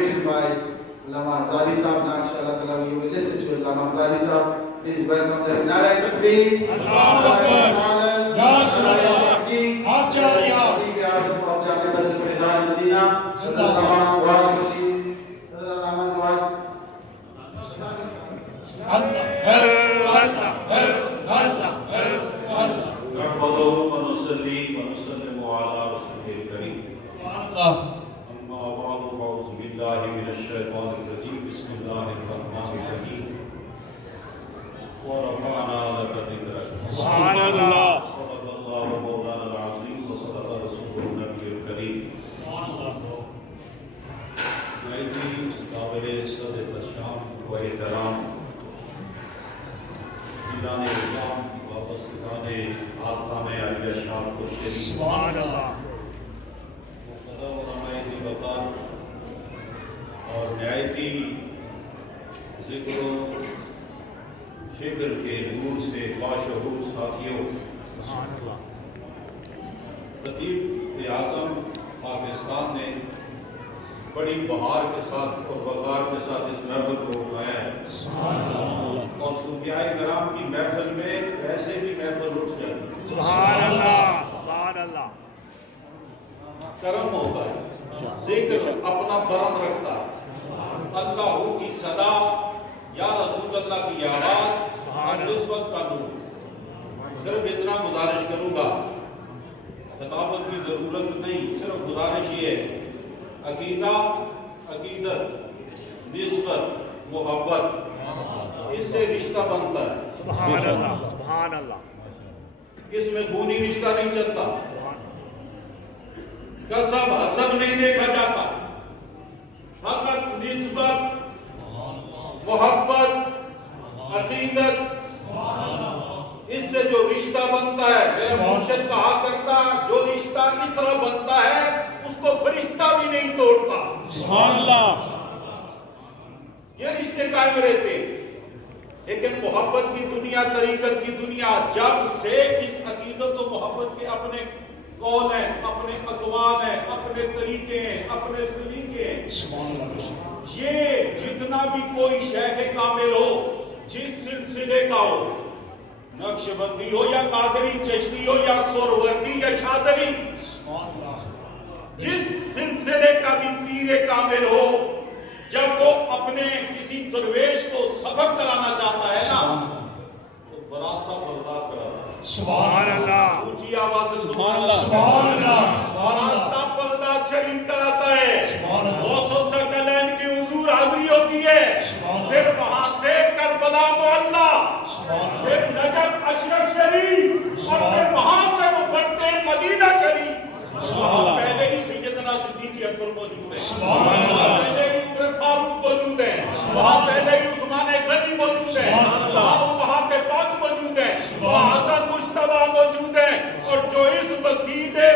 by Allama Ghazali Sahab. Now, inshallah ta'ala, you will listen to Allama Ghazali Sahab. Please welcome the Nara Takbir, Nara Salat, Nara Tahqiq, Acharya, of Jami Masjid Mizan Medina, Allama Nawaz Masjid, Allama Nawaz. سبحان اللہ صدق اللہ مولانا العظیم وصدق رسول النبی الکریم. قابل صدر و احترام پیران اسلام وابستگان آستان عالیہ شان خورشید سبحان اللہ مقتدر علماء ذی وقار اور نہایتی ذکر و فکر کے نور سے باشعور ساتھیوں، خطیب اعظم پاکستان نے بڑی بہار کے ساتھ اور وقار کے ساتھ اس محفل کو اٹھایا ہے، اور صوفیاء کرام کی محفل میں ویسے بھی محفل اٹھ جاتی ہے. سبحان اللہ سبحان اللہ. کرم ہوتا ہے، ذکر اپنا برم رکھتا ہے، اللہ کی صدا یا رسول اللہ کی آواز اور نسبت کا نور. صرف اتنا گزارش کروں گا، خطابت کی ضرورت نہیں، صرف گزارش یہ ہے، عقیدہ، عقیدت، نسبت، محبت، اس سے رشتہ بنتا ہے. سبحان اللہ سبحان اللہ. اس میں خونی رشتہ نہیں چلتا، کسب حسب نہیں دیکھا جاتا، فقط نسبت، محبت، عقیدت، اس سے جو رشتہ بنتا ہے. مرشد کہا کرتا جو رشتہ اس طرح بنتا ہے اس کو فرشتہ بھی نہیں توڑتا. سبحان اللہ. یہ رشتے قائم رہتے، لیکن محبت کی دنیا، طریقت کی دنیا، جب سے اس عقیدت و محبت کے اپنے قول ہیں، اپنے اقوال ہیں، اپنے طریقے ہیں، اپنے سلیقے ہیں، یہ جتنا بھی کوئی شیخ کامل ہو، جس سلسلے کا ہو، نقشبندی ہو یا قادری، چشتی ہو یا سہروردی یا شاذلی، جس سلسلے کا بھی پیر کامل ہو، جب وہ اپنے کسی درویش کو سفر کرانا چاہتا ہے نا، تو براستہ بردار کراتا ہے. سبحان اللہ. اونچی آواز سے سبحان اللہ. سبحان اللہ سبحان اللہ. راستہ بغداد شریف کراتا ہے. سبحان اللہ. غوث و ثقلین کی حضور حاضری ہوتی ہے. سبحان اللہ. پھر وہاں سے کربلا معلّہ، سبحان اللہ. پھر نجف اشرف شریف، اور پھر وہاں سے وہ بڑھتے ہیں مدینہ شریف. سبحان اللہ. پہلے ہی سیدنا صدیق اکبر موجود ہے. سبحان اللہ. پہلے ہی عمر فاروق موجود ہے. سبحان اللہ. پہلے ہی عثمان غنی موجود ہے. سبحان اللہ. وہاں کے پاک موجود ہے. سبحان اللہ. حسن مجتبیٰ موجود ہے. اور جو اس وسیلے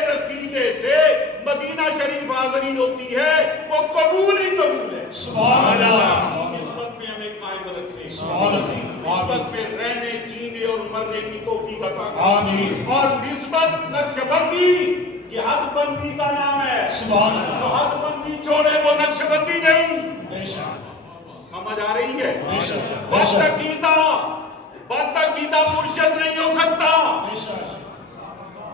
سے مدینہ شریف حاضری ہوتی ہے وہ قبول ہی قبول ہے. سبحان اللہ. نسبت میں ہمیں قائم رکھے، سبحان اللہ. نسبت میں رہنے، جینے اور مرنے کی توفیق عطا کرے. آمین. اور نسبت نقشبندی یہ حد بندی کا نام ہے. سبحان اللہ. جو حد بندی چھوڑے وہ نقشبندی نہیں. بے شک سمجھ آ رہی ہے؟ بے شک بے شک بد عقیدہ مرشد نہیں ہو سکتا. بے شک.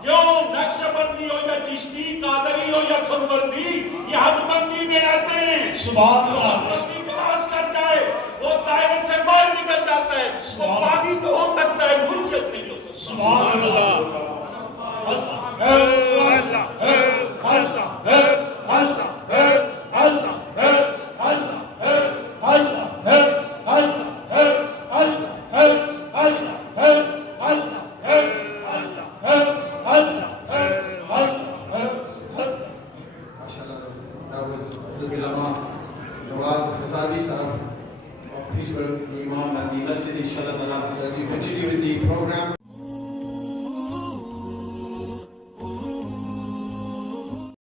کیوں؟ نقشبندی ہو یا چشتی، قادری ہو یا سہروردی، یہ حد بندی میں رہتے ہیں. سبحان اللہ. بندی کراس کر جائے وہ دائرے سے باہر نکل جاتا ہے. وہ باغی تو ہو سکتا ہے، مرشد نہیں ہو سکتا. سبحان اللہ. اللہ اللہ اللہ اللہ اللہ That was Allama Nawaz Ghazali Sahab of Petersburg, the Imam and the Masjid, inshallah. So as you continue with the program.